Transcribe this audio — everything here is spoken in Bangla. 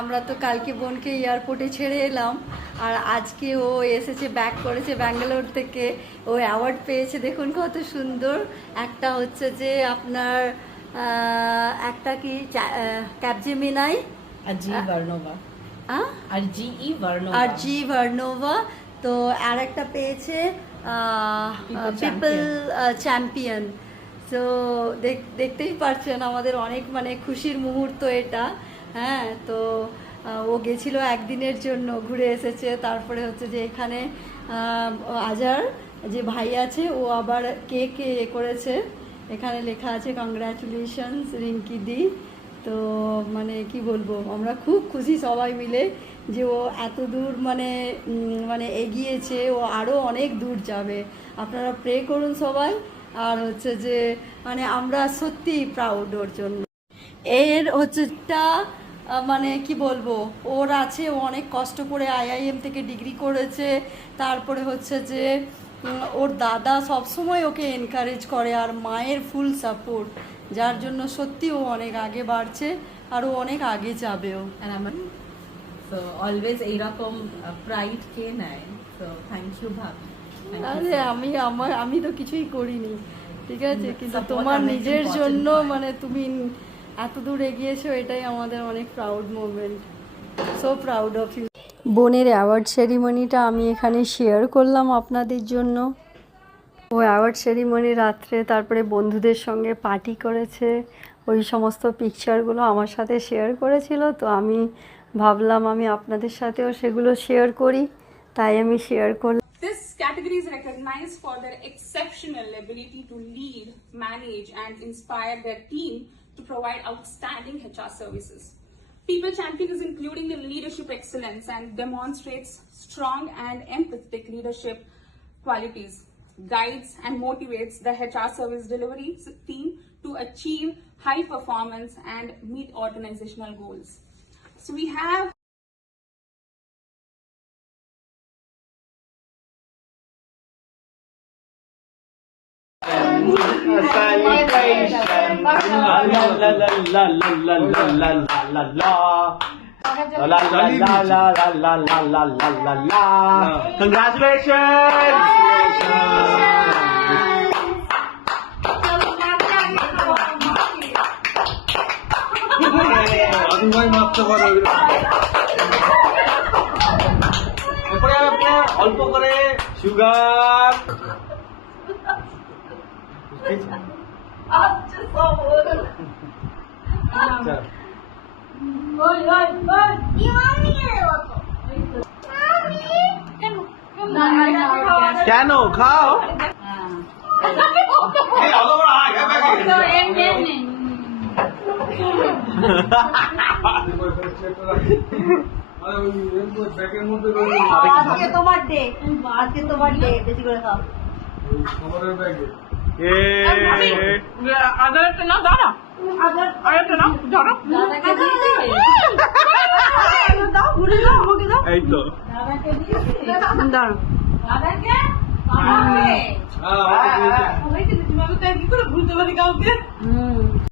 আমরা তো কালকে বোনকে এয়ারপোর্টে ছেড়ে এলাম, আর আজকে ও এসেছে, ব্যাক করেছে ব্যাঙ্গালোর থেকে। ও অ্যাওয়ার্ড পেয়েছে, দেখুন কত সুন্দর। একটা হচ্ছে যে আপনার একটা কি ক্যাপজেমিনাই আর জি ভার্নোভা। তো আর একটা পেয়েছে পিপল চ্যাম্পিয়ন। তো দেখতেই পাচ্ছেন আমাদের অনেক মানে খুশির মুহূর্ত এটা। হ্যাঁ, তো ও গেছিল একদিনের জন্য, ঘুরে এসেছে। তারপরে হচ্ছে যে এখানে আজার যে ভাই আছে, ও আবার কেক করেছে, এখানে লেখা আছে কংগ্রাচুলেশনস রিঙ্কি দি। তো মানে কি বলবো, আমরা খুব খুশি সবাই মিলে যে ও এত দূর মানে মানে এগিয়েছে, ও আরও অনেক দূর যাবে। আপনারা প্রে করুন সবাই। আর হচ্ছে যে মানে আমরা সত্যি প্রাউড ওর জন্য। এর হচ্ছে মানে কি বলবো, ওর আছে, ও অনেক কষ্ট করে IIM থেকে ডিগ্রি করেছে। তারপরে হচ্ছে যে ওর দাদা সবসময় ওকে এনকারেজ করে, আর মায়ের ফুল সাপোর্ট, যার জন্য সত্যি ও অনেক আগে বাড়ছে, আর ও অনেক আগে যাবেও। আর আমার সো অলওয়েজ এইরকম প্রাইড কে নেয়। সো থ্যাংক ইউ ভাবি। আরে আমি তো কিছুই করিনি, ঠিক আছে, কিন্তু তোমার নিজের জন্য মানে তুমি এত দূর এগিয়েছো, এটাই আমাদের অনেক proud moment. So proud of you. বোনের অ্যাওয়ার্ড সেরিমনিটা আমি এখানে শেয়ার করলাম আপনাদের জন্য। ও অ্যাওয়ার্ড সেরিমনি রাত্রে তারপরে বন্ধুদের সঙ্গে পার্টি করেছে, ওই সমস্ত পিকচারগুলো আমার সাথে শেয়ার করেছিল। তো আমি ভাবলাম আমি আপনাদের সাথেও সেগুলো শেয়ার করি, তাই আমি শেয়ার করলাম। This category is recognized for their exceptional ability to lead, manage, and inspire their team to provide outstanding HR services. People Champion is including in leadership excellence and demonstrates strong and empathetic leadership qualities, guides and motivates the HR service delivery team to achieve high performance and meet organizational goals. So we have অল্প করে সুগার। কেন খাও? আজকে তোমার ডে, বেশি করে খাও। আদারটা না দাঁড়া, আরেকটা না ধরো, দাও ঘুরে দাও আমাকে দাও। এই তো দাঁড়া দাদাকে কি করে ভুলতে পারি কাউকে।